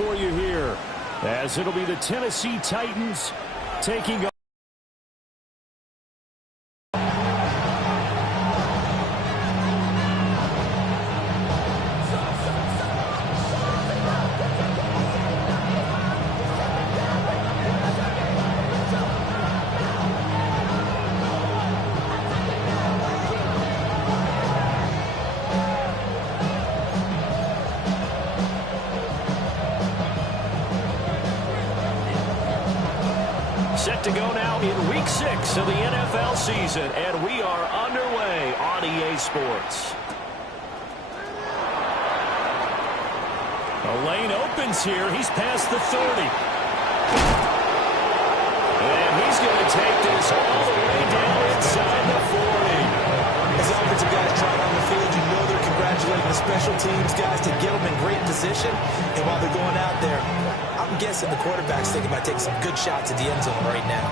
for you here, as it'll be the Tennessee Titans taking on. Set to go now in Week 6 of the NFL season, and we are underway on EA Sports. A lane opens here. He's past the 30. And he's going to take this all the way down inside the 40. As offensive guys trying on the field, you know they're congratulating the special teams guys to get them in great position. And while they're going out there, I'm guessing the quarterback's thinking about taking some good shots at the end zone right now.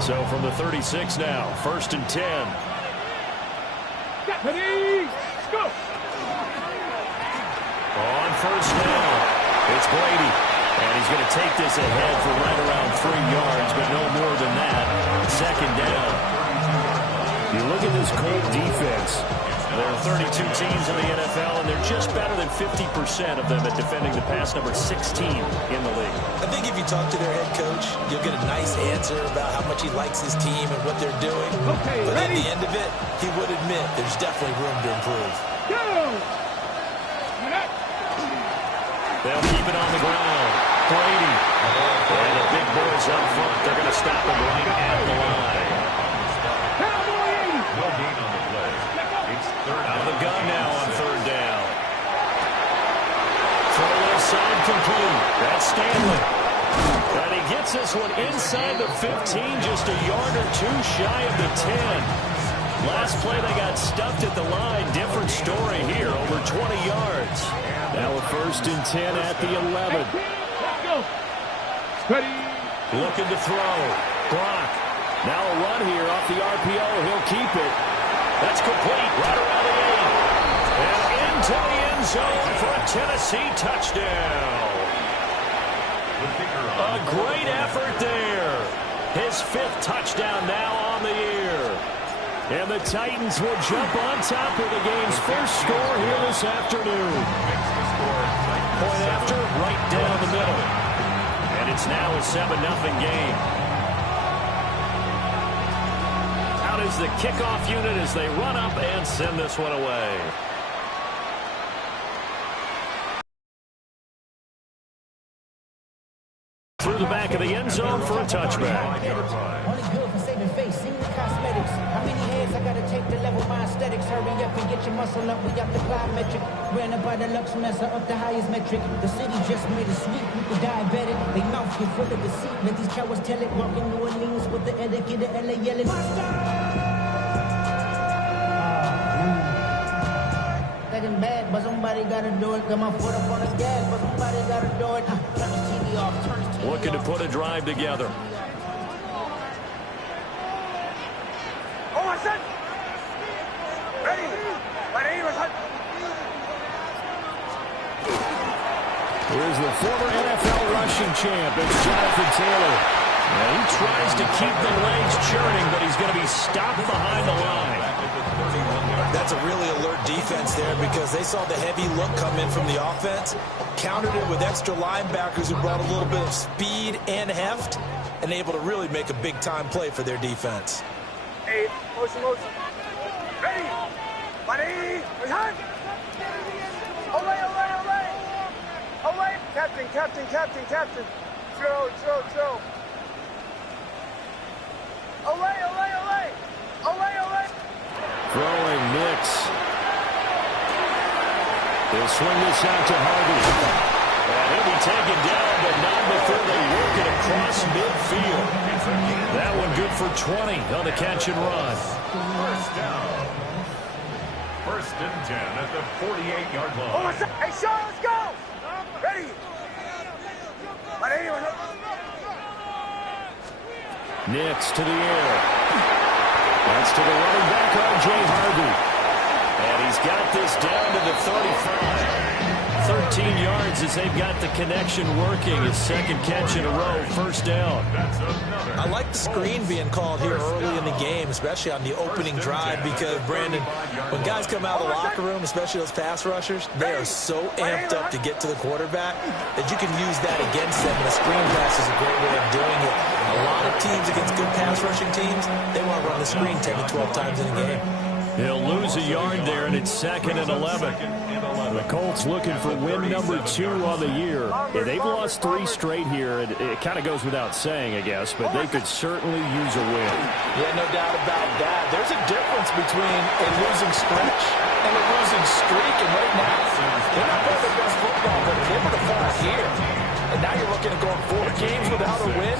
So from the 36 now, 1st and 10. Ready, go! On first down, it's Brady. And he's going to take this ahead for right around 3 yards, but no more than that. 2nd down. You look at this Colt defense. There are 32 teams in the NFL, and they're just better than 50% of them at defending the pass, number 16 in the league. I think if you talk to their head coach, you'll get a nice answer about how much he likes his team and what they're doing. Okay, but ready? at the end of it, he would admit there's definitely room to improve. Go! They'll keep it on the ground. Brady. And the big boys up front. They're going to stop him right at the line. No gain on the play. It's third Out of the gun now on 3rd down. Throw left side complete. That's Stanley. And he gets this one inside the 15, just a yard or two shy of the 10. Last play they got stuffed at the line. Different story here, over 20 yards. Now a 1st and 10 at the 11. Ready? Looking to throw. Brock. Now a run here off the RPO. He'll keep it. That's complete. Right around the 8. And into the end zone for a Tennessee touchdown. A great effort there. His 5th touchdown now on the year. And the Titans will jump on top of the game's first score here this afternoon. Point after, right down the middle. And it's now a 7-0 game. Out is the kickoff unit as they run up and send this one away. Through the back of the end zone for a touchback. Only good for saving face, seen the cosmetics. How many heads I gotta take to level my aesthetics? Hurry up and get your muscle up, we up the plyometric. Ran up by the Lux Messer, up the highest metric. The city just made a sweep, people diabetic. They mouth get full of deceit, let these cowards tell it. Walking New Orleans with the etiquette of LA yelling. Second bad, but somebody gotta do it. Got my foot up on the gas, but somebody gotta do it. Turn the TV off, turn the TV Looking to off. put a drive together. Here's the former NFL rushing champ. It's Jonathan Taylor. And he tries to keep the legs churning, but he's going to be stopped behind the line. That's a really alert defense there because they saw the heavy look come in from the offense, countered it with extra linebackers who brought a little bit of speed and heft, and able to really make a big-time play for their defense. Hey, motion. Ready? Ready? Return! Olay! Captain. Throw. Olay! Throwing Nix. They'll swing this out to Harvey. And he'll be taken down, but not before they work it across midfield. That one good for 20 on the catch and run. First down. 1st and 10 at the 48-yard line. Hey, Sean, let's go! Ready? Nix to the air. That's to the running back, R.J. Harvey. And he's got this down to the 35. 13 yards as they've got the connection working. His second catch in a row, first down. I like the screen being called here early in the game, especially on the opening drive, because, Brandon, when guys come out of the locker room, especially those pass rushers, they are so amped up to get to the quarterback that you can use that against them, and a screen pass is a great way of doing it. A lot of teams against good pass rushing teams, they want to run the screen 10 to 12 times in a game. He'll lose a yard there, and it's 2nd and 11. The Colts looking for win number 2 on the year. Yeah, they've lost 3 straight here. It kind of goes without saying, I guess, but they could certainly use a win. Yeah, no doubt about that. There's a difference between a losing stretch and a losing streak, and right now, they're not playing their best football, but if they were to fall here, and now you're looking at going 4 games without a win,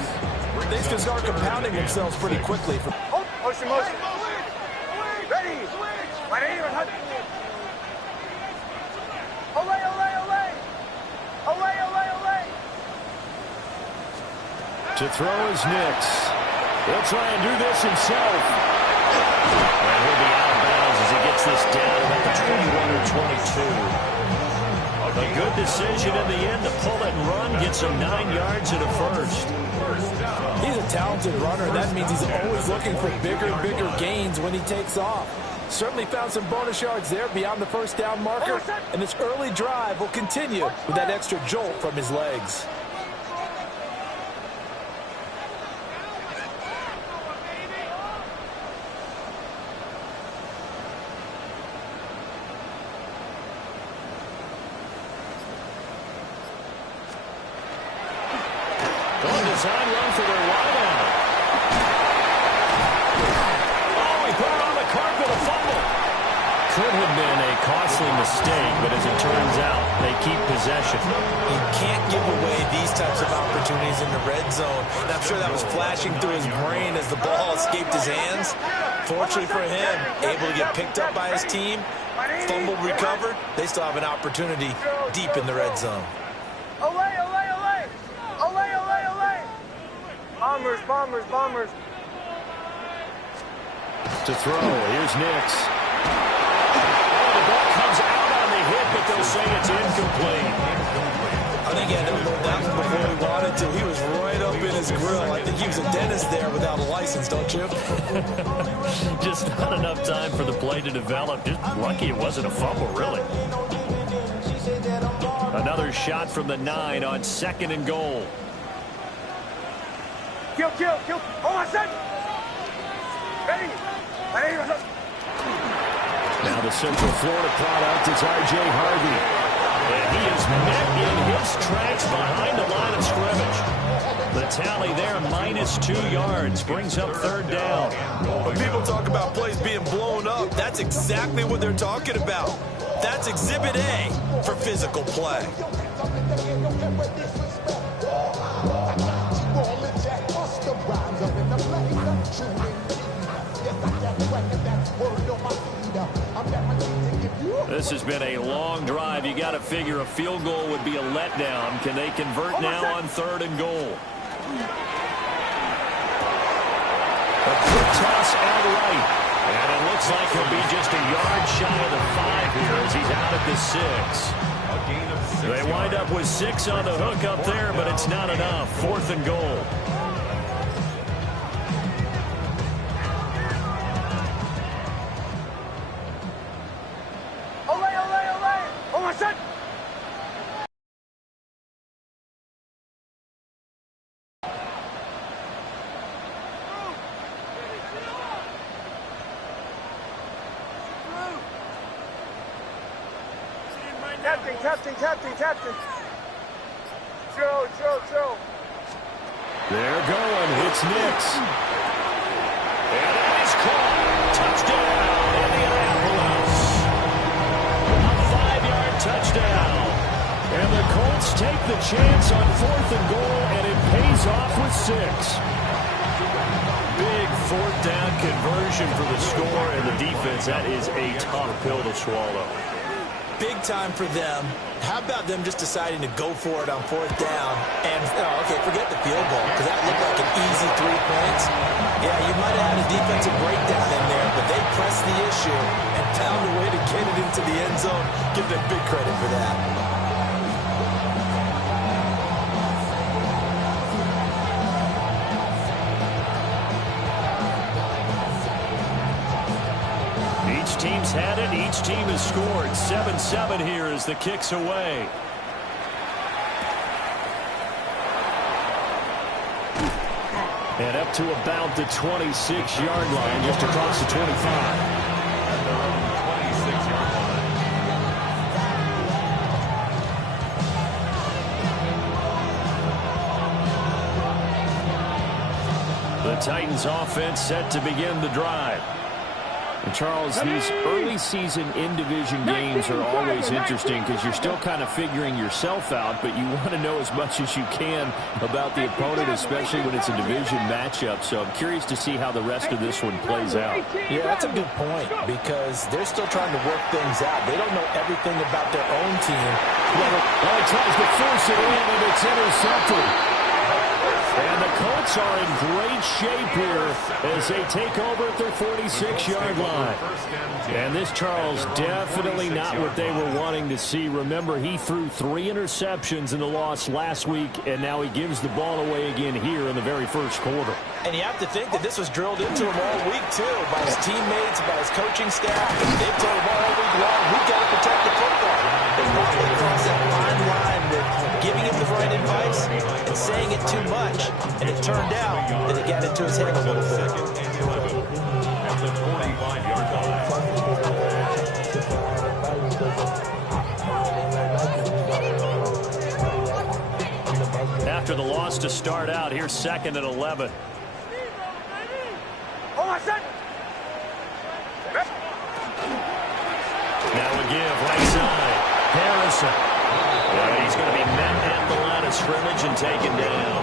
things can start compounding themselves pretty quickly. Motion, motion. Ready. My name is Hudson. Olay, olay, olay. Olay, olay, olay. To throw is Nix. He'll try and do this himself. And he'll be out of bounds as he gets this down at the 21 or 22. A good decision in the end to pull it and run, get some 9 yards and a first. He's a talented runner, and that means he's always looking for bigger gains when he takes off. Certainly found some bonus yards there beyond the first down marker, and this early drive will continue with that extra jolt from his legs. Design run for their wideout. Oh, he put it on the carpet, a fumble. Could have been a costly mistake, but as it turns out, they keep possession. You can't give away these types of opportunities in the red zone. And I'm sure that was flashing through his brain as the ball escaped his hands. Fortunately for him, able to get picked up by his team, fumbled, recovered. They still have an opportunity deep in the red zone. Olay, olay, olay. Olay, olay, olay. Bombers, bombers, bombers. To throw, here's Nix. Oh, the ball comes out on the hit, but they'll say it's incomplete. I think he had to hold that one before he wanted to. He was right up in his grill. I think he was a dentist there without a license, don't you? Just not enough time for the play to develop. Just lucky it wasn't a fumble, really. Another shot from the 9 on 2nd and goal. Kill, kill, kill. Oh, my son. Ready. My name is Hudson. Now the Central Florida product is R.J. Harvey. And he is met in his tracks behind the line of scrimmage. The tally there, -2 yards, brings up 3rd down. When people talk about plays being blown up, that's exactly what they're talking about. That's Exhibit A for physical play. This has been a long drive. You got to figure a field goal would be a letdown. Can they convert now on 3rd and goal? A quick toss out right. And it looks like he'll be just a yard shy of the 5 here as he's out at the 6. They wind up with 6 on the hook up there, but it's not enough. 4th and goal. Olay, olay, olay. Oh, my son. Captain, captain, captain, captain. Throw, throw, throw. They're going. It's Nix. And that is caught. Touchdown, Indianapolis. A 5-yard touchdown. And the Colts take the chance on 4th and goal, and it pays off with 6. Big 4th down conversion for the score, and the defense, that is a tough pill to swallow. big time for them. How about them just deciding to go for it on 4th down? And, okay, forget the field goal, because that looked like an easy 3 points. Yeah, you might have had a defensive breakdown in there, but they pressed the issue and found a way to get it into the end zone. Give them big credit for that. Each team's had it. Each team has scored. 7-7 here as the kick's away. And up to about the 26-yard line, just across the 25. At their own 26-yard line. The Titans offense set to begin the drive. And Charles, these early season in-division games are always interesting because you're still kind of figuring yourself out, but you want to know as much as you can about the opponent, especially when it's a division matchup. So I'm curious to see how the rest of this one plays out. Yeah, that's a good point because they're still trying to work things out. They don't know everything about their own team. Well, he tries to force it in, and it's intercepted. And the Colts are in great shape here as they take over at their 46-yard line. And this, Charles, definitely not what they were wanting to see. Remember, he threw 3 interceptions in the loss last week, and now he gives the ball away again here in the very first quarter. And you have to think that this was drilled into him all week, too, by his teammates, by his coaching staff. They've told him all week long, we've got to protect the football. They probably crossed that fine line with giving him the right advice and saying it too much. And it turned out that it got into his head a little bit. At the 45-yard line. After the loss to start out, here's 2nd and 11. Now a give, right side. Harrison. And he's going to be met at the line of scrimmage and taken down.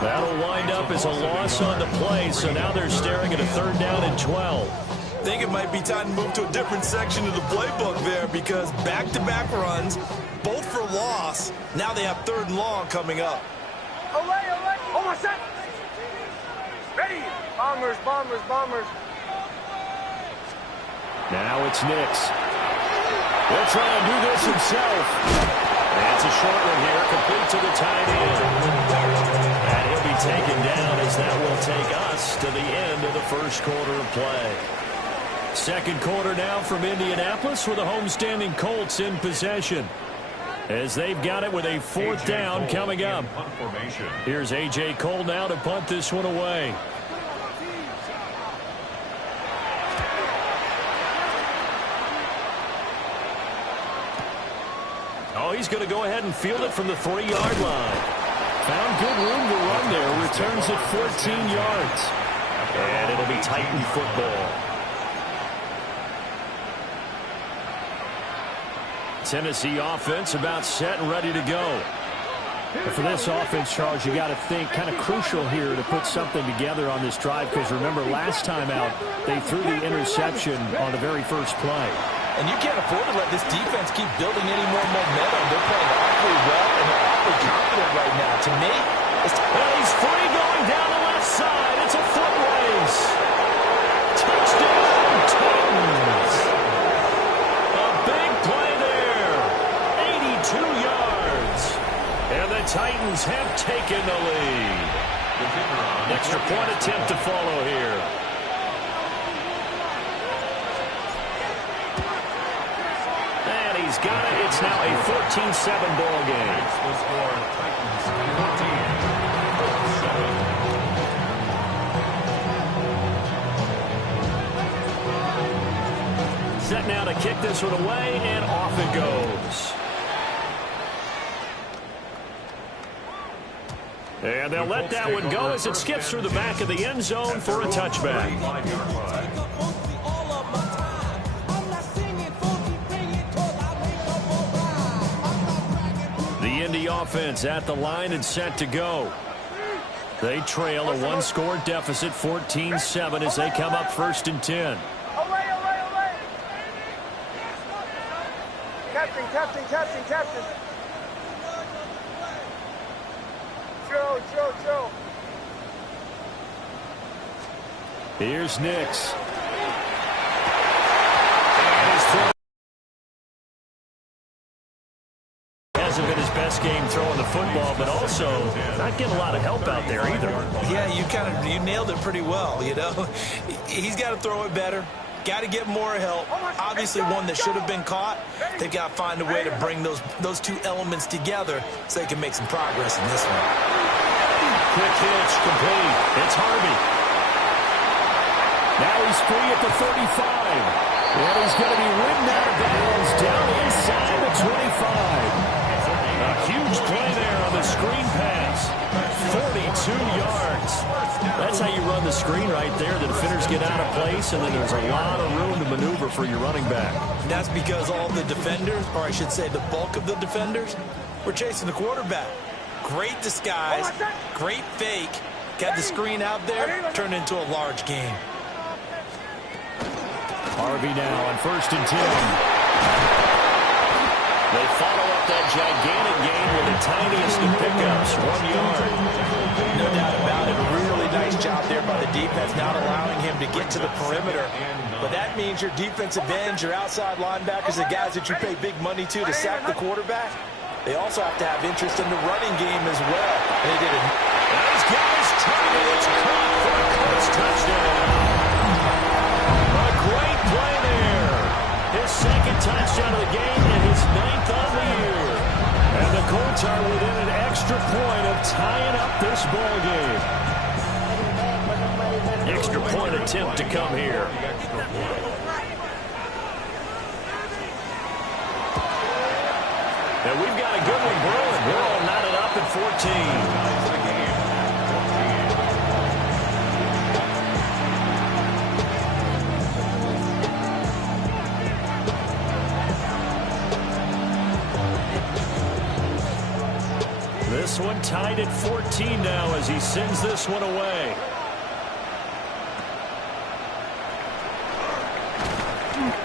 That'll wind up as a loss on the play, so now they're staring at a 3rd down and 12. I think it might be time to move to a different section of the playbook there because back-to-back runs, both for loss. Now they have 3rd and long coming up. Olay. Oh, my son. Ready. Bombers. Now it's Nix. He'll try and do this himself. That's a short one here, complete to the tight end. And he'll be taken down as that will take us to the end of the first quarter of play. Second quarter now from Indianapolis with the homestanding Colts in possession. As they've got it with a 4th down coming up. Here's A.J. Cole now to punt this one away. Oh, he's going to go ahead and field it from the 3-yard line. Found good room to run there. Returns at 14 yards. And it'll be Titan football. Tennessee offense about set and ready to go. But for this offense, Charles, you got to think kind of crucial here to put something together on this drive because remember last time out they threw the interception on the very first play. And you can't afford to let this defense keep building any more momentum. They're playing awfully well and they're awfully confident right now. To me, well, he's free going down the left side. It's a foot race. Touchdown Titans. A big play there. 82 yards. And the Titans have taken the lead. Extra point attempt to follow here. He's got it. It's now a 14-7 ball game. The score, Titans 14. Set now to kick this one away, and off it goes. And they'll let that one go as it skips through the back of the end zone for a touchback. The Indy offense at the line and set to go. They trail a 1-score deficit, 14-7, as they come up 1st and 10. Captain. Chill. Here's Nix. And his throw hasn't been his best game throwing the football, but also not getting a lot of help out there either. Yeah, you nailed it pretty well, you know. He's got to throw it better. Got to get more help. Obviously one that should have been caught. They've got to find a way to bring those two elements together so they can make some progress in this one. Quick hitch, complete. It's Harvey. Now he's free at the 35. And he's going to be ridden out of bounds down inside the 25. A huge play there on the screen pass. 42 yards. That's how you run the screen right there. The defenders get out of place, and then there's a lot of room to maneuver for your running back. That's because all the defenders, or I should say the bulk of the defenders, were chasing the quarterback. Great disguise, great fake. Got the screen out there, turned into a large gain. Harvey now on 1st and 10. They follow up that gigantic gain with the tiniest of pickups, 1 yard. No doubt about it. Really nice job there by the defense, not allowing him to get to the perimeter. But that means your defensive ends, your outside linebackers, the guys that you pay big money to sack the quarterback, they also have to have interest in the running game as well. And they did it. Those guys turn it. It's caught for a close touchdown. A great play there. His second touchdown of the game and his 9th on the year. And the Colts are within an extra point of tying up this ball game. Extra point attempt to come here. And we've got a good one brewing. We're all knotted up at 14. This one tied at 14 now as he sends this one away.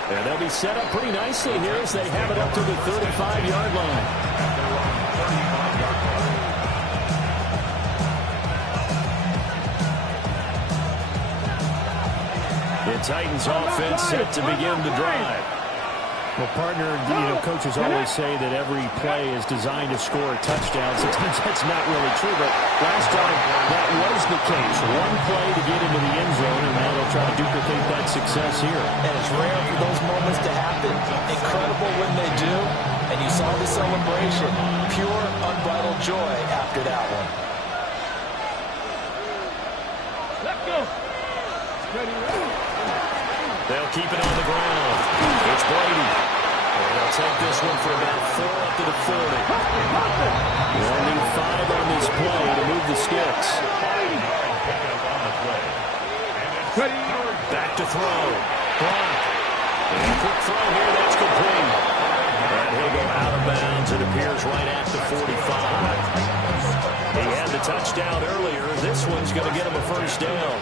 And they'll be set up pretty nicely here as they have it up to the 35-yard line. The Titans offense set to begin the drive. Well, partner, coaches always say that every play is designed to score a touchdown. Sometimes that's not really true, but last time that was the case. One play to get into the end zone, and now they'll try to duplicate that success here. And it's rare for those moments to happen. Incredible when they do. And you saw the celebration. Pure, unbridled joy after that one. Let's go. They'll keep it on the ground. It's Brady. And they'll take this one for about 4 up to the 40. They'll need 5 on this play to move the sticks. Back to throw. Block. And a quick throw here. That's complete. And he'll go out of bounds. It appears right at the 45. He had the touchdown earlier. This one's going to get him a first down.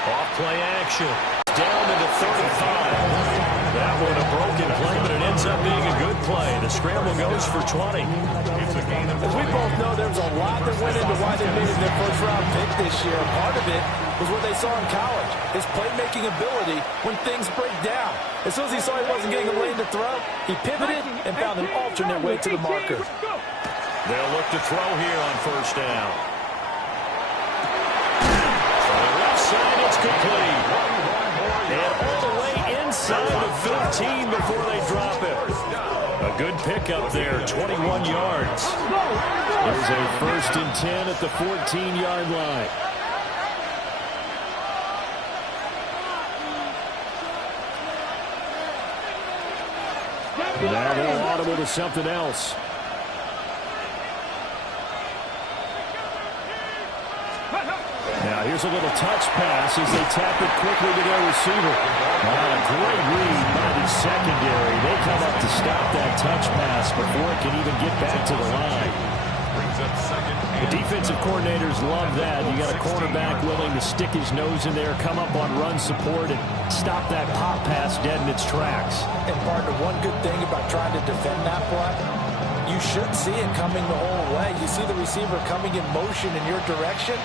Off play action. Down to the 35. That one a broken play, but it ends up being a good play. The scramble goes for 20. As we both know, there was a lot that went into why they made it their first-round pick this year. Part of it was what they saw in college, his playmaking ability when things break down. As soon as he saw he wasn't getting a lane to throw, he pivoted and found an alternate way to the marker. They'll look to throw here on first down. It's complete. And all the way inside the 15 before they drop it. A good pickup there, 21 yards. There's a 1st and 10 at the 14-yard line. Now they're audible to something else. Now here's a little touch pass as they tap it quickly to their receiver. A great read by the secondary. They come up to stop that touch pass before it can even get back to the line. up second. The defensive coordinators love that. You got a cornerback willing to stick his nose in there, come up on run support, and stop that pop pass dead in its tracks. And partner, one good thing about trying to defend that play, you should see it coming the whole way. You see the receiver coming in motion in your direction.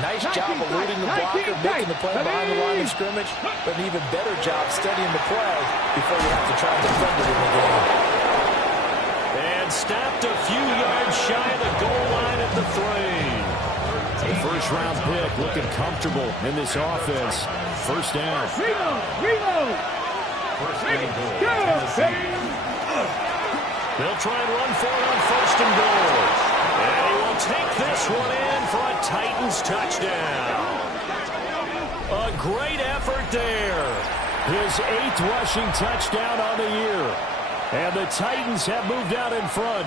Nice job eluding the blocker, making the play behind the line of scrimmage, but an even better job studying the play before you have to try and defend it in the game. And stopped a few yards shy of the goal line at the 3. The first-round pick looking comfortable in this offense. First down. Reload! First and goal. Tennessee. They'll try and run for it on first and goal. And he will take this one in for a Titans touchdown. A great effort there. His 8th rushing touchdown on the year. And the Titans have moved out in front.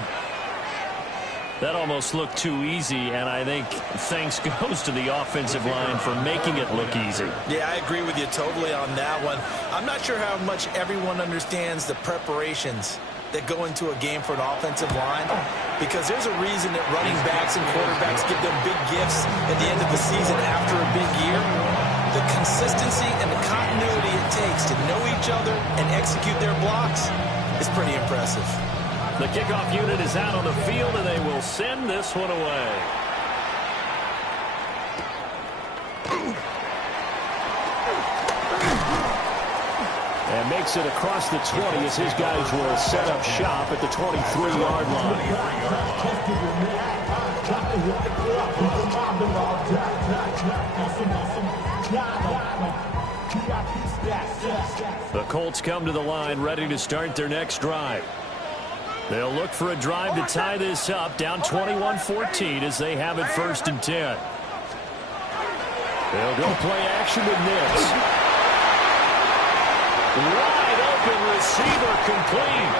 That almost looked too easy, and I think thanks goes to the offensive line for making it look easy. Yeah, I agree with you totally on that one. I'm not sure how much everyone understands the preparations that go into a game for an offensive line, because there's a reason that running backs and quarterbacks give them big gifts at the end of the season after a big year. The consistency and the continuity it takes to know each other and execute their blocks is pretty impressive. The kickoff unit is out on the field, and they will send this one away. And makes it across the 20 as his guys will set up shop at the 23-yard line. The Colts come to the line ready to start their next drive. They'll look for a drive to tie this up, down 21-14 as they have it first and 10. They'll go play action with Nix. Wide open receiver complete.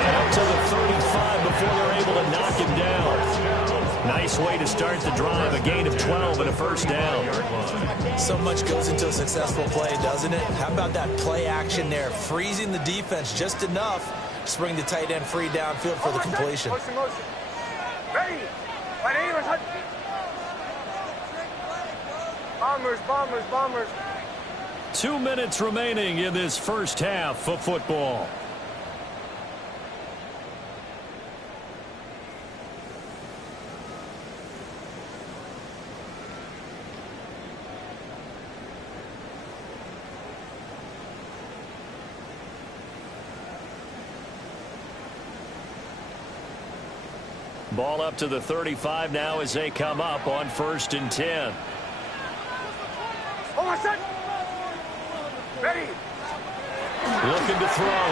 And up to the 35 before they're able to knock him down. Nice way to start the drive, a gain of 12 and a first down. So much goes into a successful play, doesn't it? How about that play action there, freezing the defense just enough to bring the tight end free downfield for the completion. Motion. Ready. Bombers. 2 minutes remaining in this first half of football. Ball up to the 35 now as they come up on first and 10. Ready. Looking to throw.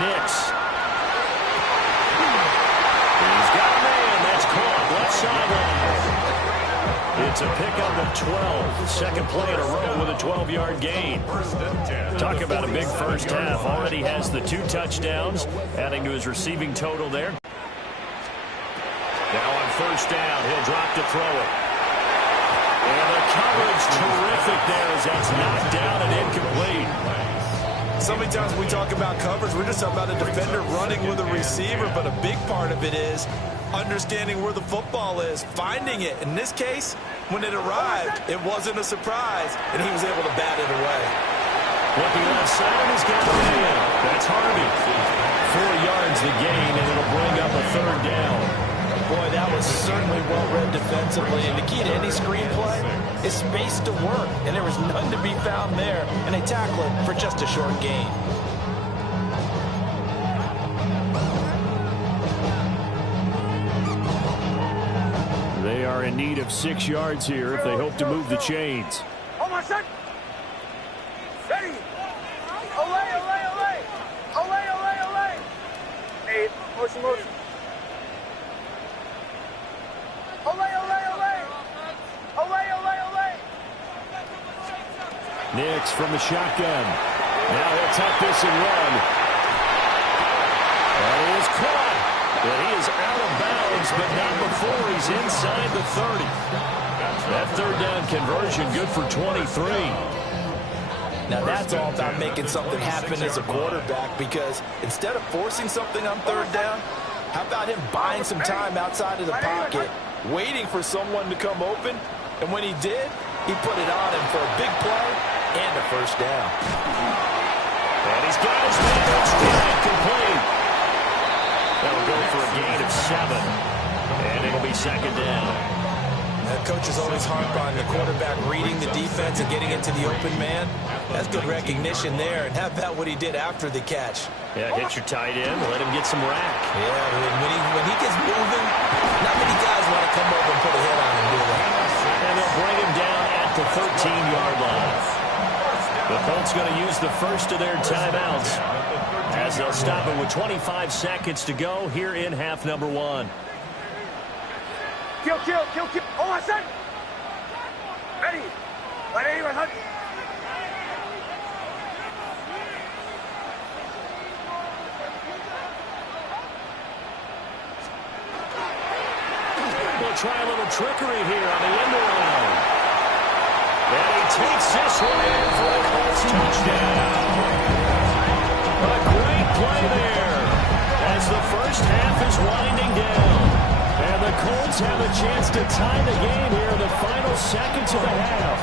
Nix. He's got a man. That's caught. Left sideline. It's a pickup of 12. Second play in a row with a 12-yard gain. Talk about a big first half. Already has the 2 touchdowns, adding to his receiving total there. Now on first down, he'll drop to throw it. And the coverage terrific there as that's knocked down and incomplete. So many times we talk about coverage, we're just talking about a defender running with a receiver, but a big part of it is understanding where the football is, finding it. In this case, when it arrived, it wasn't a surprise, and he was able to bat it away. Looking left side, he's got a man. That's Harvey. 4 yards the gain, and it'll bring up a third down. Boy, that was certainly well-read defensively. And the key to any screenplay is space to work. And there was none to be found there. And they tackle it for just a short gain. They are in need of 6 yards here if they hope to move the chains. Almost set. Ready. Olay. 8. Motion. Olay. Nix from the shotgun. Now he'll tuck this and run. And he is caught. But he is out of bounds, but not before he's inside the 30. That third down conversion good for 23. Now that's all about making something happen as a quarterback, because instead of forcing something on third down, How about him buying some time outside of the pocket, waiting for someone to come open, and when he did, he put it on him for a big play and a first down. And he's got his man on strike, complete. That'll go for a gain of 7, and it'll be second down. Coaches always harp on the quarterback reading the defense and getting into the open man. That's good recognition there. And how about what he did after the catch? Yeah, hit your tight end, let him get some rack. Yeah, when he gets moving, not many guys want to come over and put a hit on him, do they? And they'll bring him down at the 13-yard line. The Colts going to use the first of their timeouts as they'll stop it with 25 seconds to go here in half number 1. Kill. Oh, Hassan. Ready. Ready, Hassan. We'll try a little trickery here on the end around. And he takes this one in for a Colts touchdown. A great play there as the first half is winding down. And the Colts have a chance to tie the game here in the final seconds of the half.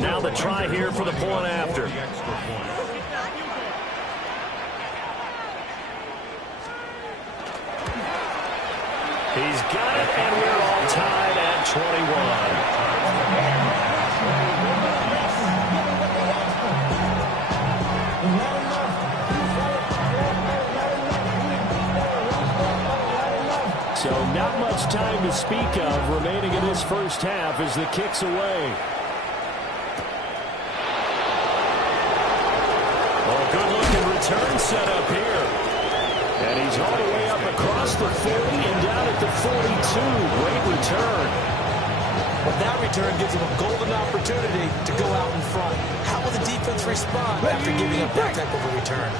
Now the try here for the point after. He's got it, and we're all tied at 21. So not much time to speak of remaining in this first half as the kick's away. Oh, good-looking return set up here. And he's all the way up across the 40 and down at the 42. Great return. Well, that return gives him a golden opportunity to go out in front. How will the defense respond after giving up that type of a return?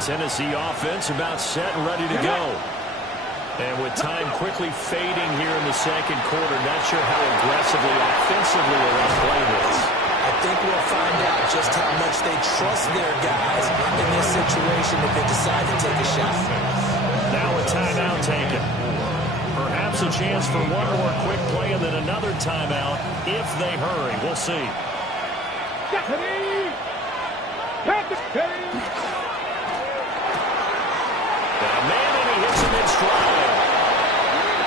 Tennessee offense about set and ready to go. And with time quickly fading here in the second quarter, not sure how aggressively, offensively they're going to play this. I think we'll find out just how much they trust their guys in this situation if they decide to take a shot. Now a timeout taken. Perhaps a chance for one more quick play and then another timeout if they hurry. We'll see.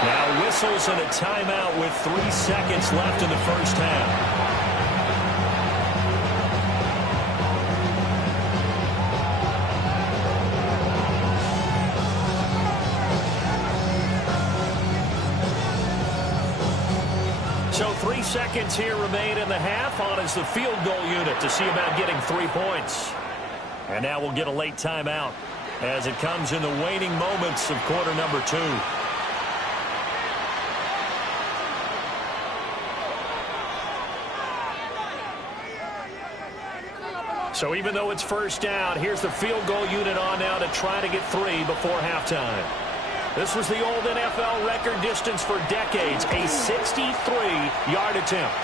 Now whistles and a timeout with 3 seconds left in the first half. So 3 seconds here remain in the half. On is the field goal unit to see about getting 3 points. And now we'll get a late timeout as it comes in the waning moments of quarter number 2. So even though it's first down, here's the field goal unit on now to try to get 3 before halftime. This was the old NFL record distance for decades, a 63-yard attempt.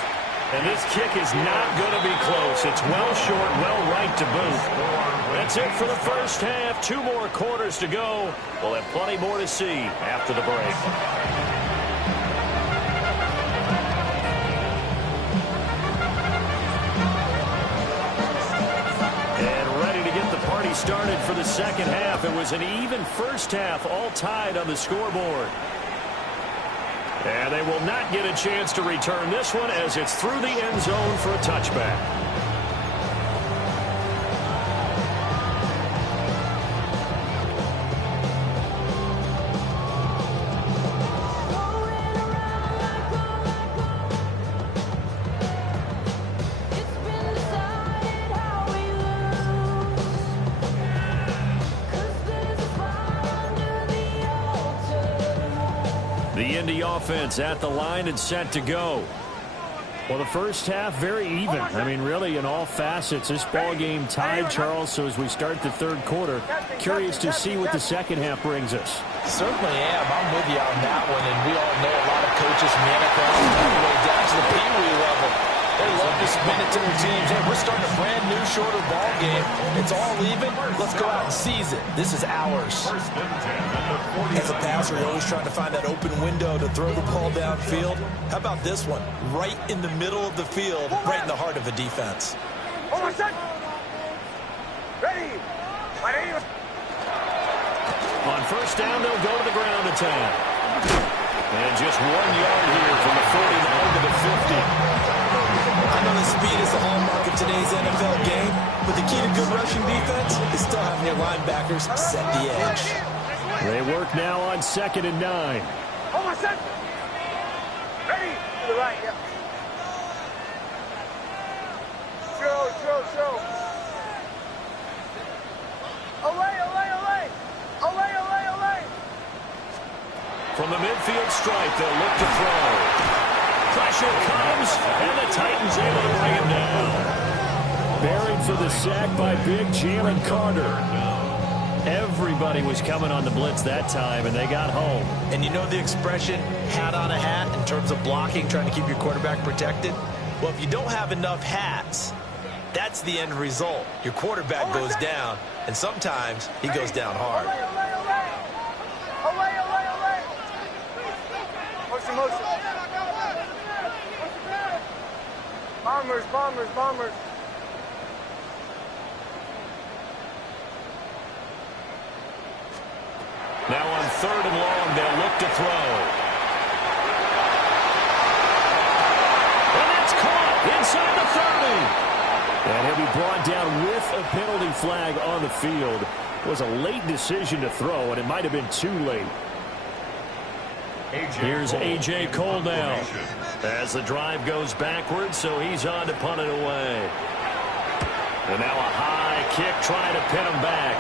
And this kick is not going to be close. It's well short, well right to boot. That's it for the first half. 2 more quarters to go. We'll have plenty more to see after the break. Started for the second half. It was an even first half, all tied on the scoreboard. And they will not get a chance to return this one as it's through the end zone for a touchback. The Indy offense at the line and set to go. Well, the first half, very even. I mean, really, in all facets, this ball game tied, Charles. So as we start the third quarter, curious to see what the second half brings us. Certainly am. I'm with you on that one. And we all know a lot of coaches from the NFL all the way down to the pee-wee level. They love to spin it to their teams. Hey, we're starting a brand new, shorter ball game. It's all even. Let's go out and seize it. This is ours. As a passer, you're always trying to find that open window to throw the ball downfield. How about this one? Right in the middle of the field, right in the heart of a defense. Ready. On first down, they'll go to the ground attack. And just 1 yard here from the 49 to the 50. I know that speed is the hallmark of today's NFL game, but the key to good rushing defense is still having your linebackers set the edge. They work now on 2nd and 9. Almost set. Ready. To the right, yep. Show. Away. From the midfield stripe, they'll look to throw. Pressure comes, and the Titans able to bring him down. Buried for the sack by big Jalen Carter. Everybody was coming on the blitz that time, and they got home. And you know the expression, hat on a hat, in terms of blocking, trying to keep your quarterback protected? Well, if you don't have enough hats, that's the end result. Your quarterback goes down, and sometimes he goes down hard. Away. Motion. Bombers. Now on 3rd and long, they'll look to throw. And it's caught inside the 30. And he'll be brought down with a penalty flag on the field. It was a late decision to throw, and it might have been too late. Here's A.J. Cole now as the drive goes backwards, so he's on to punt it away. And now a high kick trying to pin him back.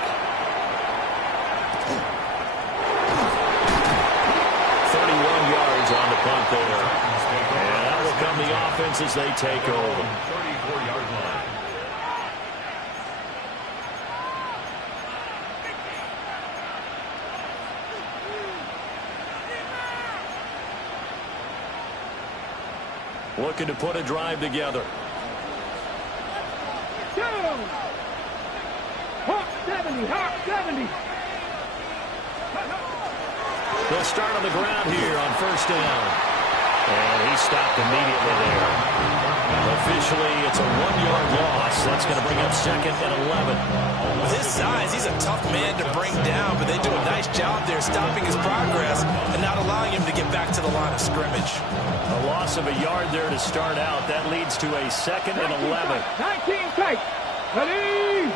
31 yards on the punt there. And that will come the offense as they take over. 34-yard line. Looking to put a drive together. Hawk 70. They'll start on the ground here on first down. And he stopped immediately there. Officially, it's a 1-yard loss. That's going to bring up 2nd and 11. With his size, he's a tough man to bring down, but they do a nice job there stopping his progress and not allowing him to get back to the line of scrimmage. A loss of a yard there to start out. That leads to a 2nd and 11. 19 tight. Ready.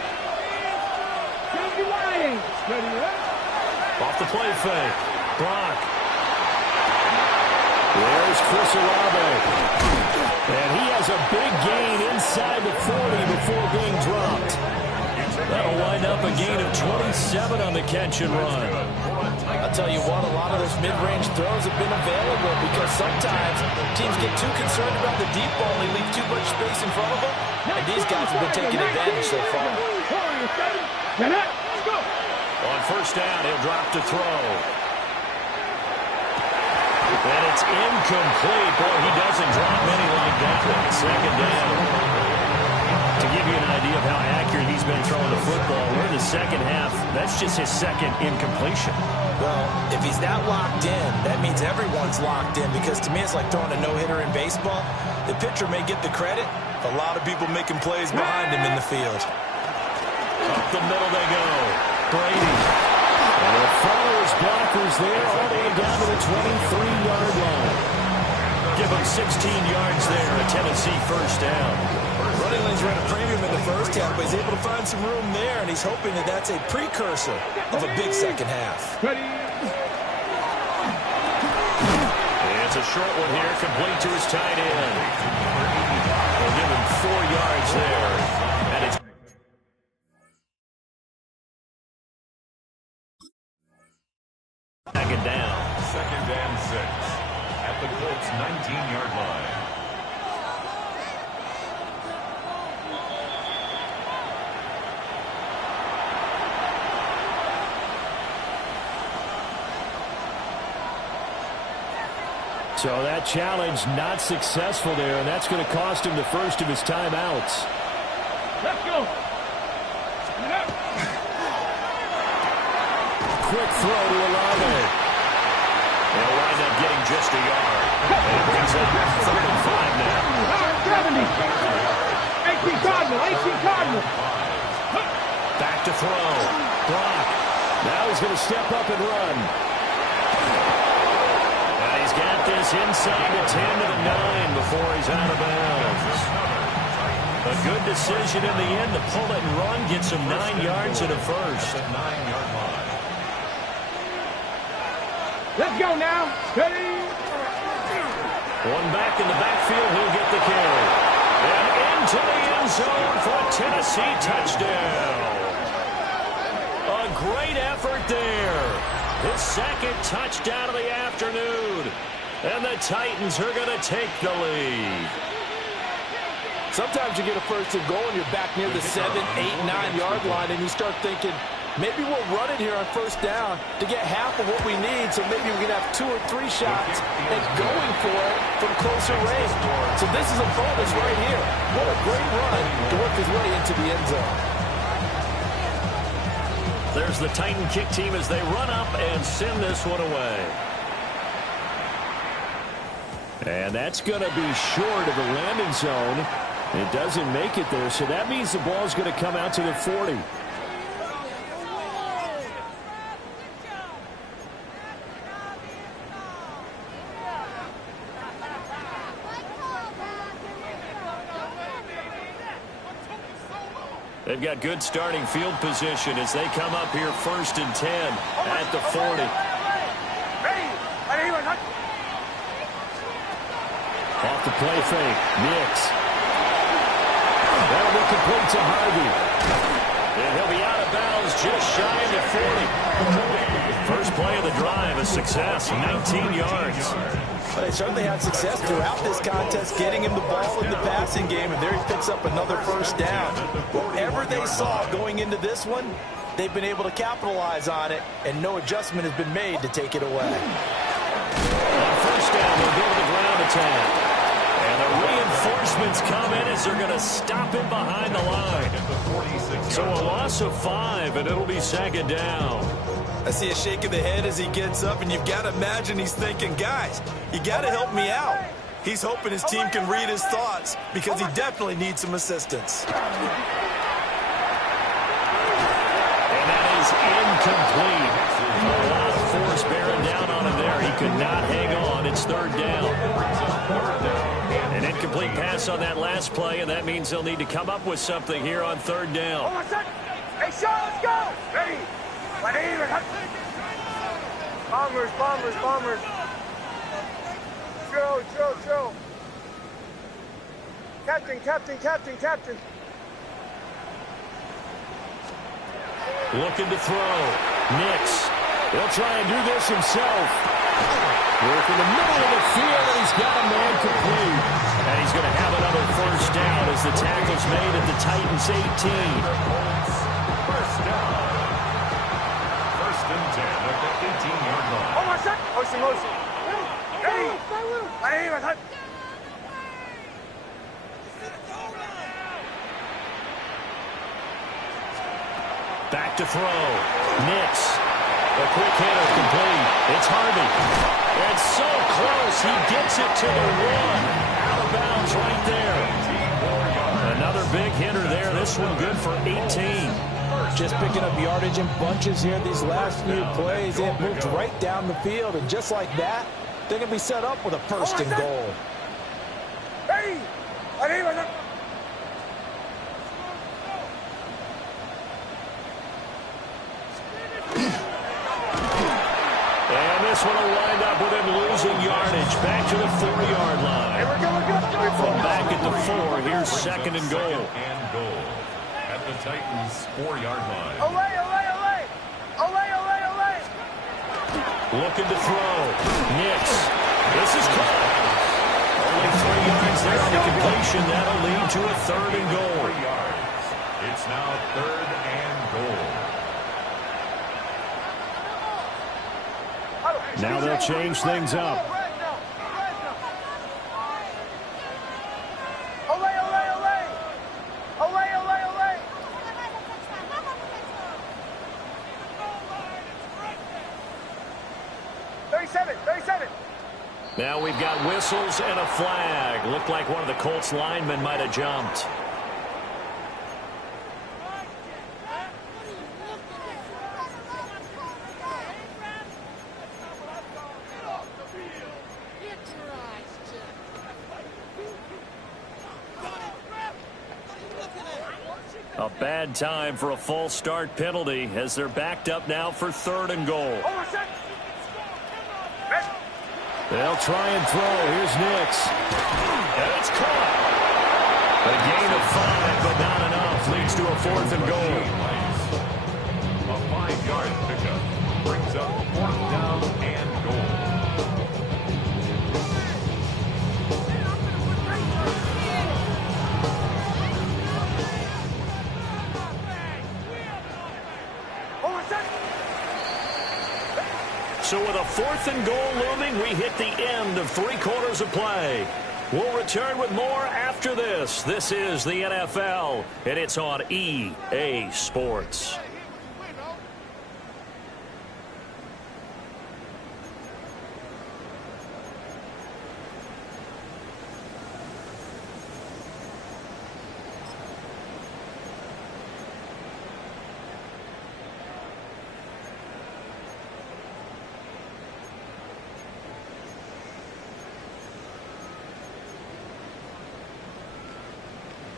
Off the play fake. Brock. There's Chris Olave. And he has a big gain inside the 40 before being dropped. That'll wind up a gain of 27 on the catch and run. I'll tell you what, a lot of those mid-range throws have been available because sometimes teams get too concerned about the deep ball and they leave too much space in front of them. And these guys have been taking advantage so far. On first down, he'll drop to throw. And it's incomplete. Boy, he doesn't drop many like that one. 2nd down. To give you an idea of how accurate he's been throwing the football, we're in the second half. That's just his 2nd incompletion. Well, if he's that locked in, that means everyone's locked in because to me it's like throwing a no-hitter in baseball. The pitcher may get the credit. A lot of people making plays behind him in the field. Up the middle they go. Brady. And the follows blockers there all the way down to the 23-yard line. Give him 16 yards there, a Tennessee first down. Running lanes ran a premium in the first half, but he's able to find some room there, and he's hoping that that's a precursor of a big second half. It's a short one here, complete to his tight end. They'll give him 4 yards there, and it's second down. 2nd and 6 at the Colts 19-yard line. So that challenge not successful there, and that's going to cost him the first of his timeouts. Let's go. Quick throw to Olave. They'll wind up getting just a yard. And it brings up 35 now. 70. 18 Cardinal. 18 Cardinal. Back to throw. Block. Now he's going to step up and run. Now he's got this inside the 10 to the 9 before he's out of bounds. A good decision in the end to pull it and run, get some 9 yards at a first. 9-yard line. Let's go now. Ready? One back in the backfield, he'll get the carry. And into the end zone for a Tennessee touchdown. A great effort there. His second touchdown of the afternoon. And the Titans are going to take the lead. Sometimes you get a first and goal and you're back near the 7, 8, 9-yard line, and you start thinking, maybe we'll run it here on first down to get half of what we need, so maybe we can have 2 or 3 shots and going for it from closer range. So this is a bonus right here. What a great run to work his way into the end zone. There's the Titan kick team as they run up and send this one away. And that's going to be short of the landing zone. It doesn't make it there, so that means the ball's going to come out to the 40. They've got good starting field position as they come up here first and 10 at the 40. Off the play fake, Nix. That'll be complete to Harvey. And he'll be out of bounds just shy of the 40. First play of the drive, a success, 19 yards. They certainly had success throughout this contest, getting him the ball in the passing game, and there he picks up another first down. Whatever they saw going into this one, they've been able to capitalize on it, and no adjustment has been made to take it away. On first down, they'll go to the ground attack. And the reinforcements come in as they're going to stop him behind the line. So a loss of 5, and it'll be second down. I see a shake of the head as he gets up, and you've got to imagine he's thinking, guys, you got to help me out. He's hoping his team can read his thoughts because he definitely needs some assistance. And that is incomplete. A lot of force bearing down on him there. He could not hang on. It's third down. An incomplete pass on that last play, and that means they'll need to come up with something here on third down. Hey, Sean, let's go. Ready? Bombers, bombers, bombers. Chill. Captain. Looking to throw. Nix. He'll try and do this himself. Work in the middle of the field, and he's got a man complete. And he's going to have another first down as the tackle's made at the Titans 18. First down. First and 10 at the 18-yard line. Motion. Ready? Back to throw. Nix. A quick hitter complete. It's Harvey. And so close. He gets it to the 1. Out of bounds right there. Another big hitter there. This one good for 18. Just picking up yardage in bunches here these last few plays. It moved right down the field, and just like that, they're going to be set up with a first and goal. Ready? And this one will wind up with him losing yardage. Back to the 4-yard line. From back at the 4, here's second and goal. And goal at the Titans' 4-yard line. Olay. Looking to throw. Nix. This is caught. Only 3 yards there on the completion. That'll lead to a third and goal. 3 yards. It's now third and goal. Now they'll change things up. Now we've got whistles and a flag. Looked like one of the Colts linemen might have jumped. A bad time for a false start penalty as they're backed up now for 3rd and goal. They'll try and throw. Here's Nix. And it's caught. A gain of 5, but not enough. Leads to a 4th and goal. A 5-yard pickup brings up 4th down and goal. So with a 4th and goal looming, we hit the end of 3 quarters of play. We'll return with more after this. This is the NFL, and it's on EA Sports.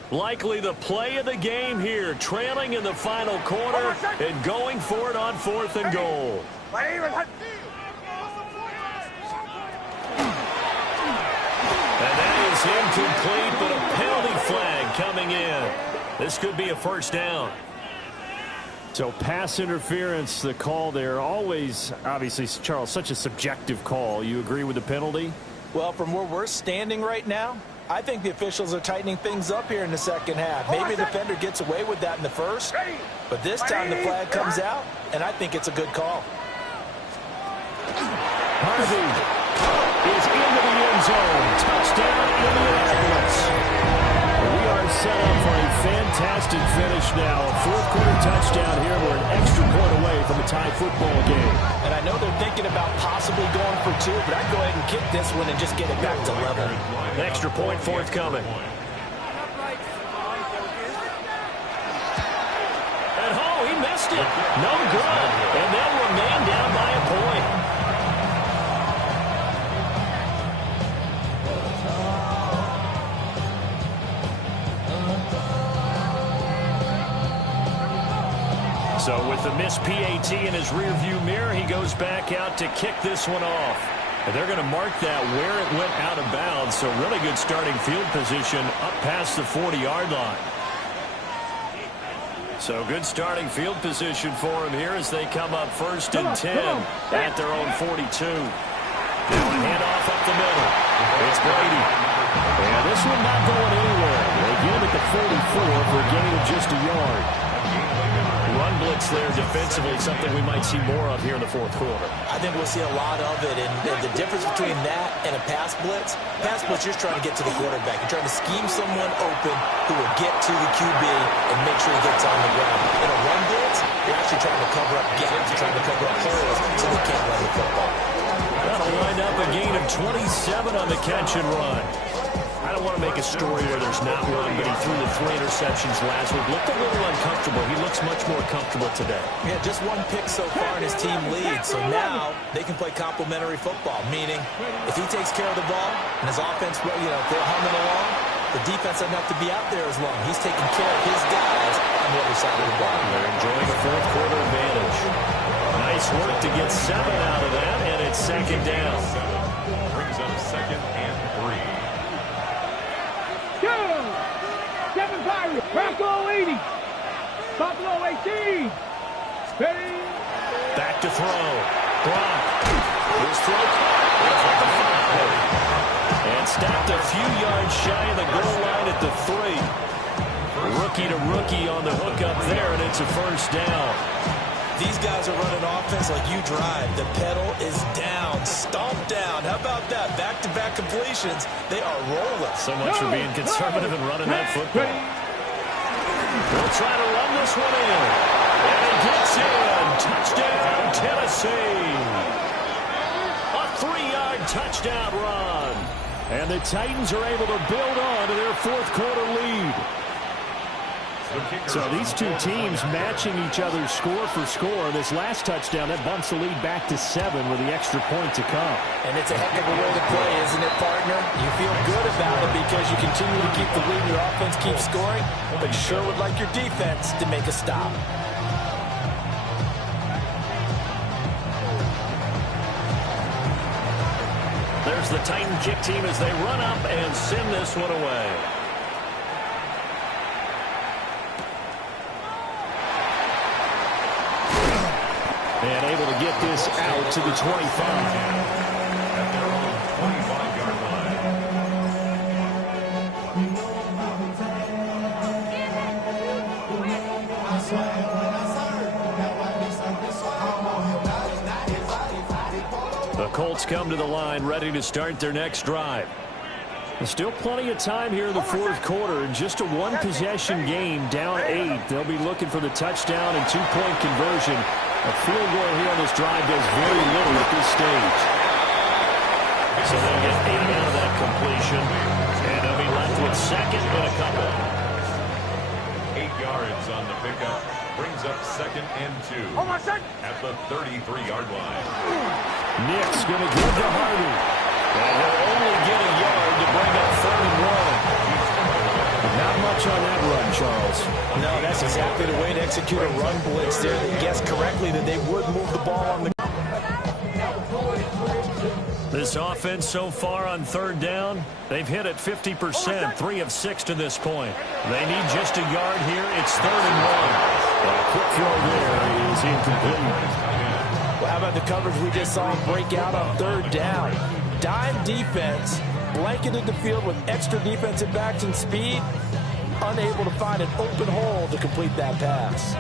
Likely the play of the game here, trailing in the final quarter and going for it on 4th and goal. And that is incomplete, but a penalty flag coming in. This could be a 1st down. So pass interference, the call there. Always, obviously, Charles, such a subjective call. You agree with the penalty? Well, from where we're standing right now, I think the officials are tightening things up here in the second half. Maybe the defender gets away with that in the first, but this time the flag comes out, and I think it's a good call. Harvey is into the end zone. Touchdown, Indianapolis. We are set up for a fantastic finish now. A 4th quarter touchdown here. We're an extra point away from a tie football game. And I know they're thinking about possibly going for 2, but I'd go ahead and kick this one and just get it back to level. An extra point forthcoming. And he missed it. No good. And they'll remain down by a point. So with the missed PAT in his rearview mirror, he goes back out to kick this one off. And they're going to mark that where it went out of bounds. So really good starting field position up past the 40-yard line. So good starting field position for him here as they come up 1st and 10 at their own 42. Now a handoff up the middle. It's Brady. And this one not going anywhere. They get him at the 44 for a gain of just a yard. Run blitz there defensively, something we might see more of here in the 4th quarter. I think we'll see a lot of it, and the difference between that and a pass blitz, you're just trying to get to the quarterback. You're trying to scheme someone open who will get to the QB and make sure he gets on the ground. In a run blitz, you're actually trying to cover up gaps, you're trying to cover up holes so they can't run the football. That'll wind up a gain of 27 on the catch and run. I don't want to make a story where there's not one, but he threw the 3 interceptions last week. Looked a little uncomfortable. He looks much more comfortable today. Yeah, just 1 pick so far and his team leads. So now they can play complementary football, meaning if he takes care of the ball and his offense, they're humming along, the defense doesn't have to be out there as long. He's taking care of his guys on the other side of the ball. They're enjoying a 4th quarter advantage. Nice work to get 7 out of that, and it's 2nd down. Brings up 2nd and 3. Buffalo 80. Buffalo 18. Ready. Back to throw. Brock. His throw caught. And stopped a few yards shy of the goal line at the 3. Rookie to rookie on the hook up there, and it's a 1st down. These guys are running offense like you drive. The pedal is down, stomped down. How about that? Back-to-back completions. They are rolling. So much for being conservative and running that football. We'll try to run this one in. And he gets in. Touchdown, Tennessee. A 3-yard touchdown run. And the Titans are able to build on to their fourth quarter lead. So these two teams matching each other score for score. This last touchdown, that bumps the lead back to 7 with the extra point to come. And it's a heck of a way to play, isn't it, partner? You feel good about it because you continue to keep the lead and your offense keeps scoring, but you sure would like your defense to make a stop. There's the Titan kick team as they run up and send this one away. And able to get this out to the 25. At their own 25-yard line. The Colts come to the line ready to start their next drive. There's still plenty of time here in the fourth quarter. In just a one-possession game, down 8. They'll be looking for the touchdown and two-point conversion. A field goal here on this drive does very little at this stage. So they'll get 8 out of that completion. And they'll be left with second and a couple. 8 yards on the pickup. Brings up 2nd and 2. At the 33-yard line. Nick's going to give to Hardy. And he'll only get a yard to bring up 3rd and 1. Not much on that run, Charles. No, that's exactly the way to execute a run blitz there. They guessed correctly that they would move the ball on the... This offense so far on 3rd down, they've hit it 50%, 3 of 6 to this point. They need just a yard here. It's 3rd and 1. A quick throw there is incomplete. Well, how about the coverage we just saw him break out on 3rd down? Dime defense, blanketed the field with extra defensive backs and speed, unable to find an open hole to complete that pass.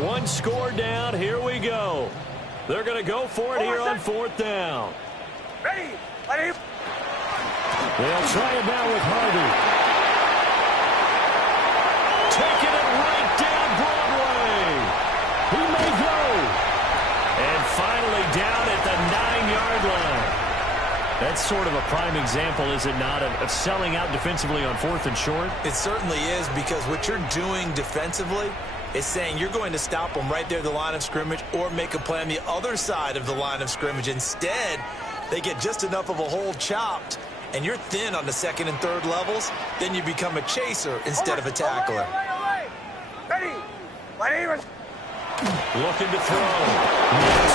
One score down. Here we go. They're going to go for it here on 4th down. Ready. They'll try it now with Hardy. Taking it right down Broadway. He may go. And finally down at the 9-yard line. That's sort of a prime example, is it not, of selling out defensively on 4th and short? It certainly is, because what you're doing defensively is saying you're going to stop them right there at the line of scrimmage or make a play on the other side of the line of scrimmage. Instead, they get just enough of a hole chopped, and you're thin on the 2nd and 3rd levels, then you become a chaser instead of a tackler. Ready. My name is... Looking to throw. Yes.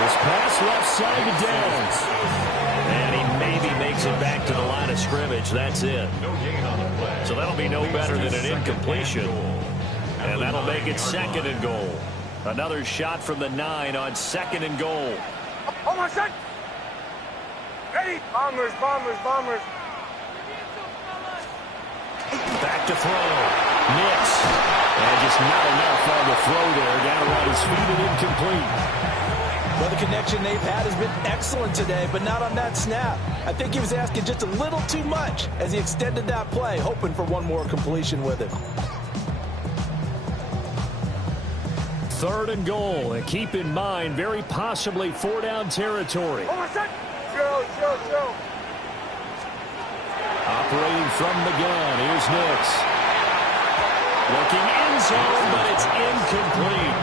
This pass left side to Downs. And he maybe makes it back to the line of scrimmage. That's it. No gain on the play. So that'll be no better than an incompletion. And that'll make it 2nd and goal. Another shot from the 9 on 2nd and goal. Hold on, set. Ready. Bombers. Back to throw. Nix. And just not enough on the throw there. Down around his feet and incomplete. Well, the connection they've had has been excellent today, but not on that snap. I think he was asking just a little too much as he extended that play, hoping for one more completion with it. 3rd and goal. And keep in mind, very possibly 4-down territory. Hold on, set. Show. Operating from the gun. Here's Nix. Looking end zone, but it's incomplete.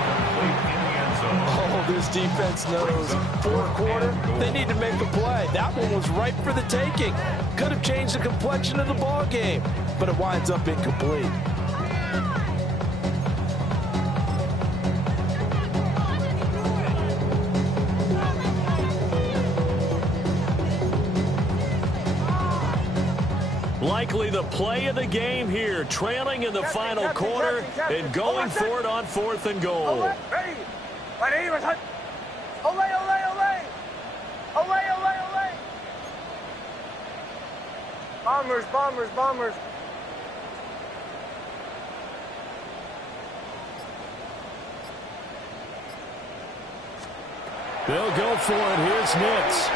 Oh, this defense knows. 4th quarter, they need to make a play. That one was ripe for the taking. Could have changed the complexion of the ball game, but it winds up incomplete. Likely the play of the game here, trailing in the final quarter and going for it on 4th and goal. Ready. My name is... Olay. Bombers. They'll go for it. Here's Nix.